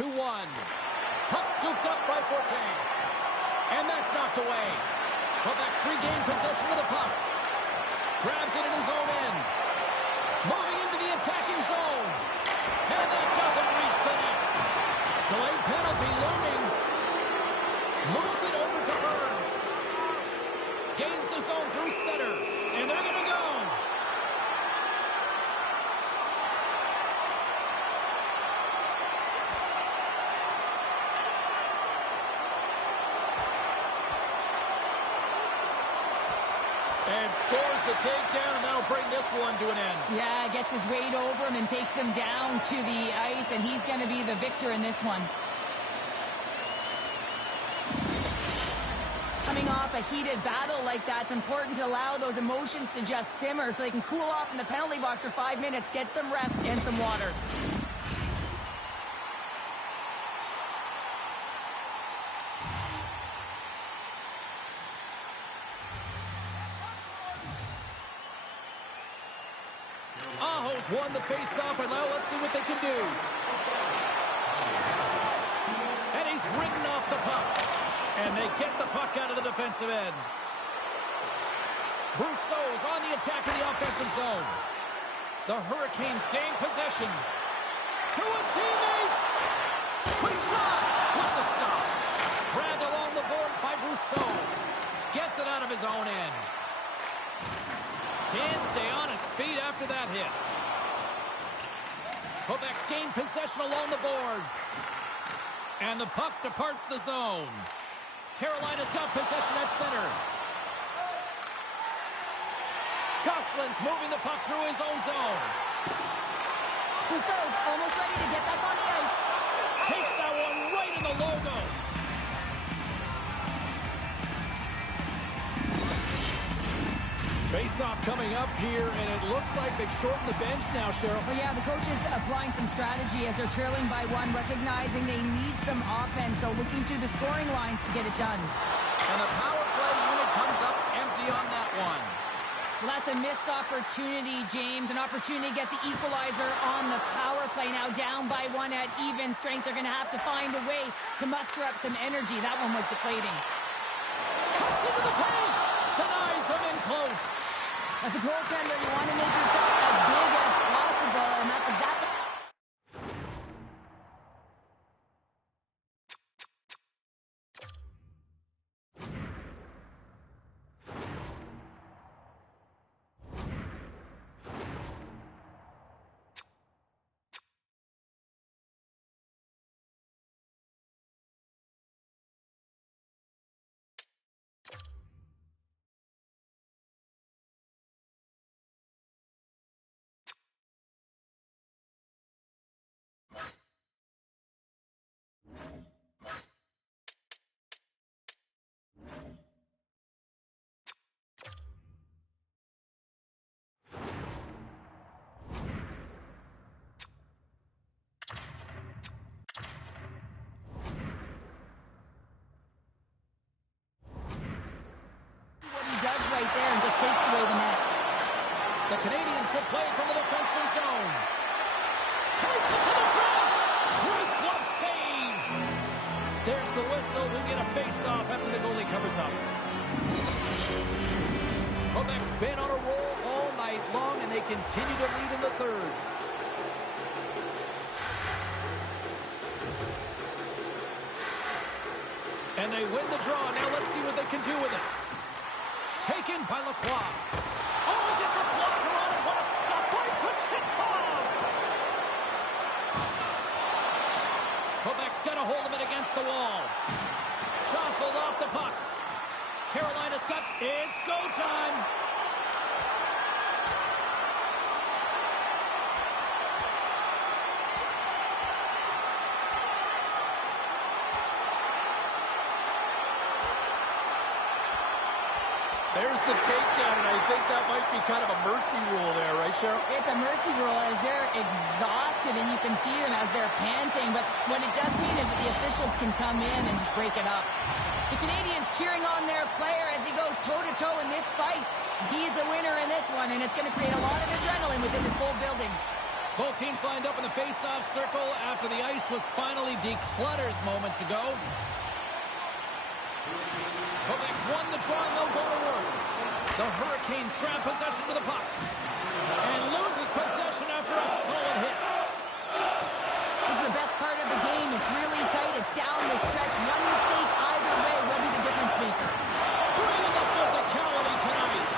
2-1. Puck scooped up by Forte. And that's knocked away. Quebec's regained possession of the puck. Grabs it in his own end. Moving into the attacking zone. And that doesn't reach the net. Delayed penalty looming. Moves it over to Burns. Gains the zone through center. And they're going to go. And scores the takedown, and that'll bring this one to an end. Yeah, gets his weight over him and takes him down to the ice, and he's going to be the victor in this one. Coming off a heated battle like that, it's important to allow those emotions to just simmer so they can cool off in the penalty box for 5 minutes, get some rest and some water. Won the face-off, and now let's see what they can do. And he's ridden off the puck. And they get the puck out of the defensive end. Brousseau's on the attack in the offensive zone. The Hurricanes gain possession. To his teammate. Quick shot with the stop. Grabbed along the board by Brousseau. Gets it out of his own end. Can't stay on his feet after that hit. Quebec's gained possession along the boards. And the puck departs the zone. Carolina's got possession at center. Gosselin's moving the puck through his own zone. Brousseau's almost ready to get back on the ice. Takes that one right in the logo. Face-off coming up here, and it looks like they've shortened the bench now, Cheryl. Well, yeah, the coach is applying some strategy as they're trailing by 1, recognizing they need some offense, so looking to the scoring lines to get it done. And the power play unit comes up empty on that one. Well, that's a missed opportunity, James. An opportunity to get the equalizer on the power play. Now down by 1 at even strength. They're going to have to find a way to muster up some energy. That one was deflating. Cuts into the paint. Denies them in close. As a goaltender, you want to make yourself as big as possible, and that's exactly... right there and just takes away the net. The Canadians will play from the defensive zone. Takes it to the front. Great glove save. There's the whistle. We'll get a face-off after the goalie covers up. Quebec's been on a roll all night long, and they continue to lead in the third. And they win the draw. Now let's see what they can do with it. Taken by Lacroix. Oh, he gets a blocker on it. What a stop by Kuchetkov. Quebec's got a hold of it against the wall. Jostled off the puck. Carolina's got... It's go time. There's the takedown, and I think that might be kind of a mercy rule there, right, Cheryl? It's a mercy rule as they're exhausted, and you can see them as they're panting. But what it does mean is that the officials can come in and just break it up. The Canadians cheering on their player as he goes toe-to-toe in this fight. He's the winner in this one, and it's going to create a lot of adrenaline within this whole building. Both teams lined up in the face-off circle after the ice was finally decluttered moments ago. Quebec's won the draw and they'll go to work. The Hurricanes grab possession with the puck. And loses possession after a solid hit. This is the best part of the game. It's really tight. It's down the stretch. One mistake either way will be the difference maker. Bringing the physicality tonight.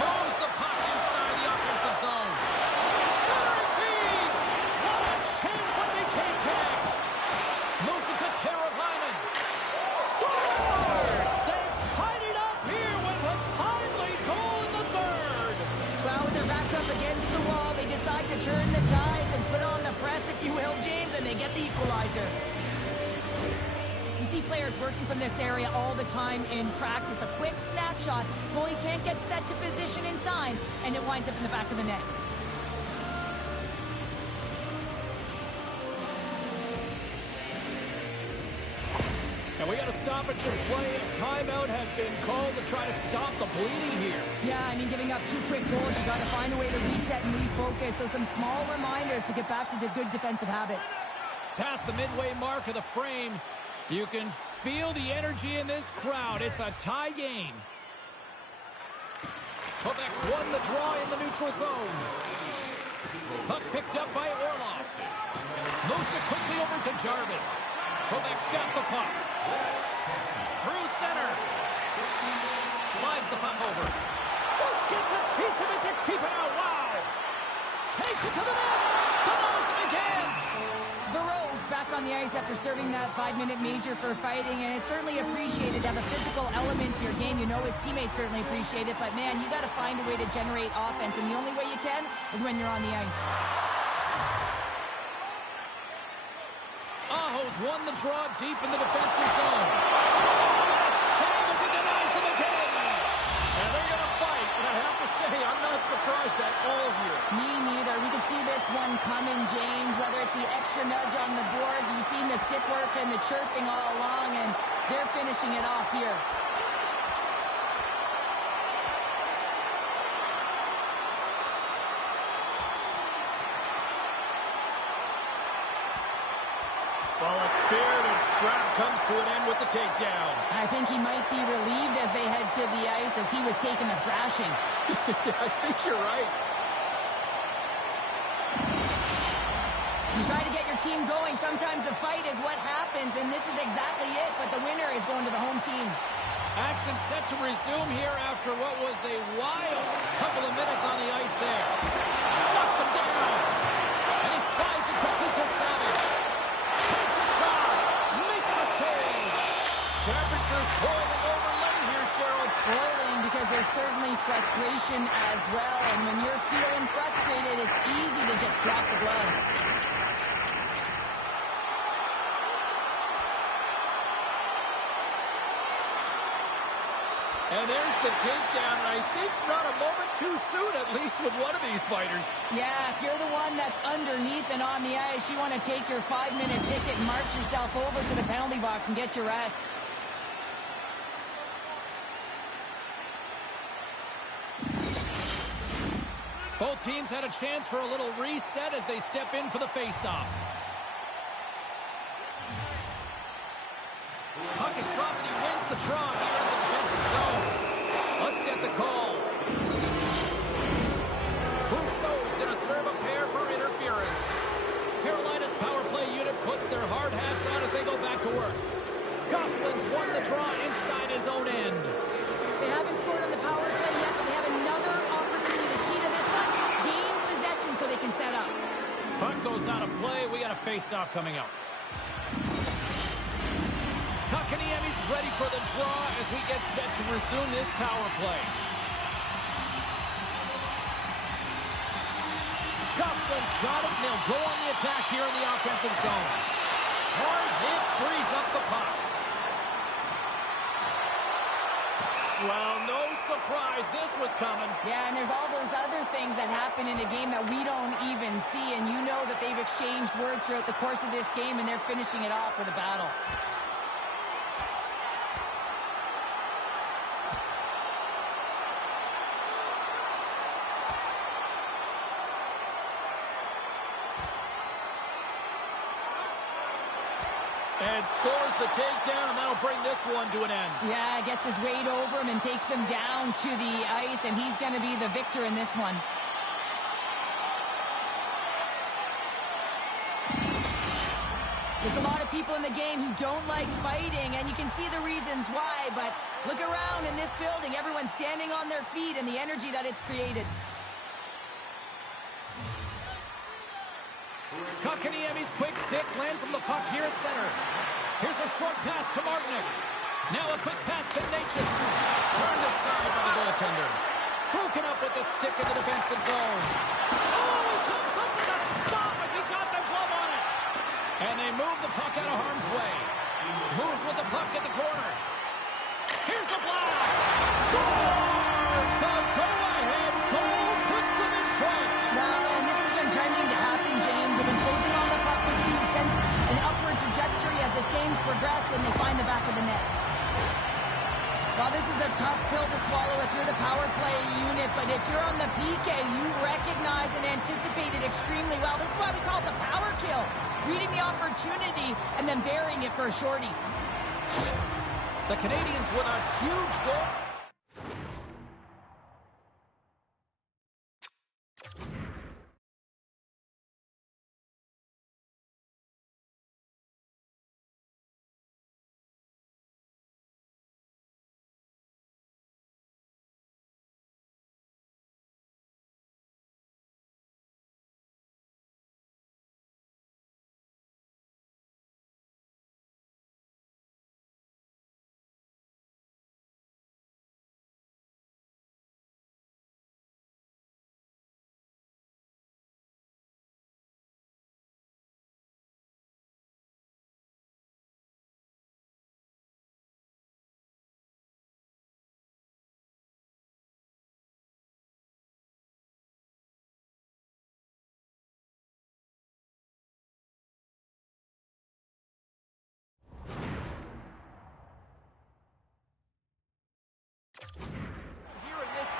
Moves the puck inside the offensive zone. Center feed. What a chance, but they can't connect. Moves it to Teravainen. Scores! They've tied it up here with a timely goal in the third. Well, with their backs up against the wall, they decide to turn the tides and put on the press, if you will, James, and they get the equalizer. You see players working from this area all the time in practice. A quick snapshot, goalie can't get set to position in time, and it winds up in the back of the net. And we got a stoppage in play. A timeout has been called to try to stop the bleeding here. Yeah, I mean, giving up 2 quick goals, you got to find a way to reset and refocus. So some small reminders to get back to the good defensive habits. Past the midway mark of the frame, you can feel the energy in this crowd. It's a tie game. Quebec's won the draw in the neutral zone. Puck picked up by Orlov. Moves it quickly over to Jarvis. Quebec's got the puck. Through center. Slides the puck over. Just gets a piece of it to keep it out. Wow. Takes it to the net. Denies him again. The Rose back on the ice after serving that 5-minute major for fighting, and it's certainly appreciated to have a physical element to your game. You know his teammates certainly appreciate it, but man, you got to find a way to generate offense, and the only way you can is when you're on the ice. Aho's won the draw deep in the defensive zone. Oh, save as he denies him again. And they're going to fight, and I have to say, I'm not surprised at all here. Me neither. We could see this one coming, James, whether it's the extra nudge on the boards. You've seen the stick work and the chirping all along, and they're finishing it off here. Well, a spirited strap comes to an end with the takedown. I think he might be relieved as they head to the ice as he was taking the thrashing. I think you're right. You try to get your team going. Sometimes a fight is what happens, and this is exactly it, but the winner is going to the home team. Action set to resume here after what was a wild couple of minutes on the ice there. Shuts him down. And he slides it quickly to Savage. Takes a shot. Makes a save. Temperatures boiling over late here, Cheryl. Boiling because there's certainly frustration as well, and when you're feeling frustrated, it's easy to just drop the gloves. And there's the takedown, and I think not a moment too soon, at least with one of these fighters. Yeah, if you're the one that's underneath and on the ice, you want to take your 5-minute ticket and march yourself over to the penalty box and get your rest. Both teams had a chance for a little reset as they step in for the face-off. Puck is dropped and he wins the draw here in the defensive zone. Let's get the call. Brousseau's going to serve a pair for interference. Carolina's power play unit puts their hard hats on as they go back to work. Gosselin's won the draw inside his own end. They haven't scored on the power play yet, but they have another opportunity. The key to this one, gain possession so they can set up. Puck goes out of play. We got a face-off coming up. Kotkaniemi's ready for the draw as we get set to resume this power play. Gosselin's got it, and they'll go on the attack here in the offensive zone. Hard hit frees up the puck. Well, no surprise this was coming. Yeah, and there's all those other things that happen in a game that we don't even see, and you know that they've exchanged words throughout the course of this game, and they're finishing it off with a battle. And scores the takedown, and that'll bring this one to an end. Yeah, gets his weight over him and takes him down to the ice, and he's going to be the victor in this one. There's a lot of people in the game who don't like fighting, and you can see the reasons why, but look around in this building. Everyone's standing on their feet and the energy that it's created. Kotkaniemi's quick stick lands from the puck here at center. Here's a short pass to Martinic. Now a quick pass to Natchez. Turned aside by the goaltender. Broken up with the stick in the defensive zone. Oh, he comes up with a stop as he got the glove on it. And they move the puck out of harm's way. Moves with the puck in the corner. Here's a blast. Scores! The go-ahead goal puts them in front. Well, and this has been trending to happen, James. They've been closing on the puck with you since an upward trajectory as this game's progressed, and they find the back of the net. Well, this is a tough pill to swallow if you're the power play unit, but if you're on the PK, you recognize and anticipate it extremely well. This is why we call it the power kill. Reading the opportunity and then burying it for a shorty. The Canadians with a huge goal.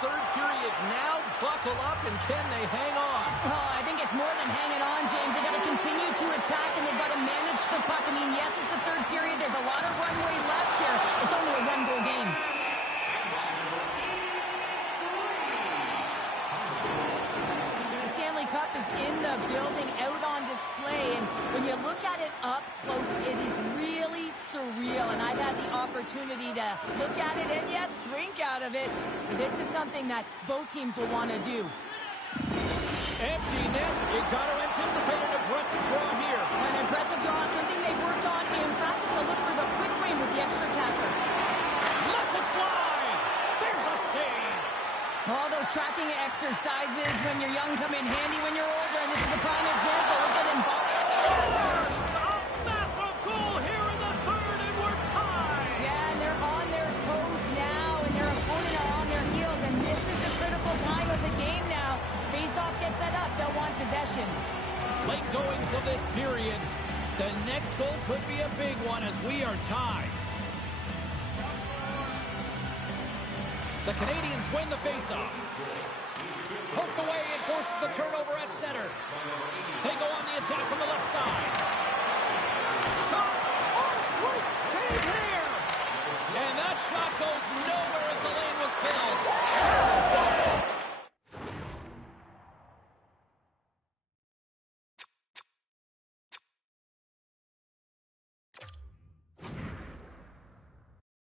Third period now, buckle up, and can they hang on? Oh, I think it's more than hanging on, James. They've got to continue to attack, and they've got to manage the puck. I mean, yes, it's the third period. There's a lot of runway left here. It's only a one-goal game. The Stanley Cup is in the building, out on display, and when you look at it up close, it is really surreal, and I've had the opportunity to look at it and, yes, drink out of it. This is something that both teams will want to do. Empty net. You got to anticipate an aggressive draw here. An aggressive draw is something they've worked on in practice. They'll look for the quick win with the extra tacker. Lets it fly. There's a save. All those tracking exercises when you're young come in handy when you're older, and this is a prime example. Look at him. Scores! A massive goal here in the third, and we're tied. Yeah, and they're on their toes now, and their opponent are on their heels, and this is the critical time of the game now. Face-off gets set up. They'll want possession. Late goings of this period. The next goal could be a big one as we are tied. The Canadians win the face-off. Poked away and forces the turnover at center. They go on the attack from the left side. Shot! Oh, great save here! And that shot goes nowhere as the lane was filled. Stop!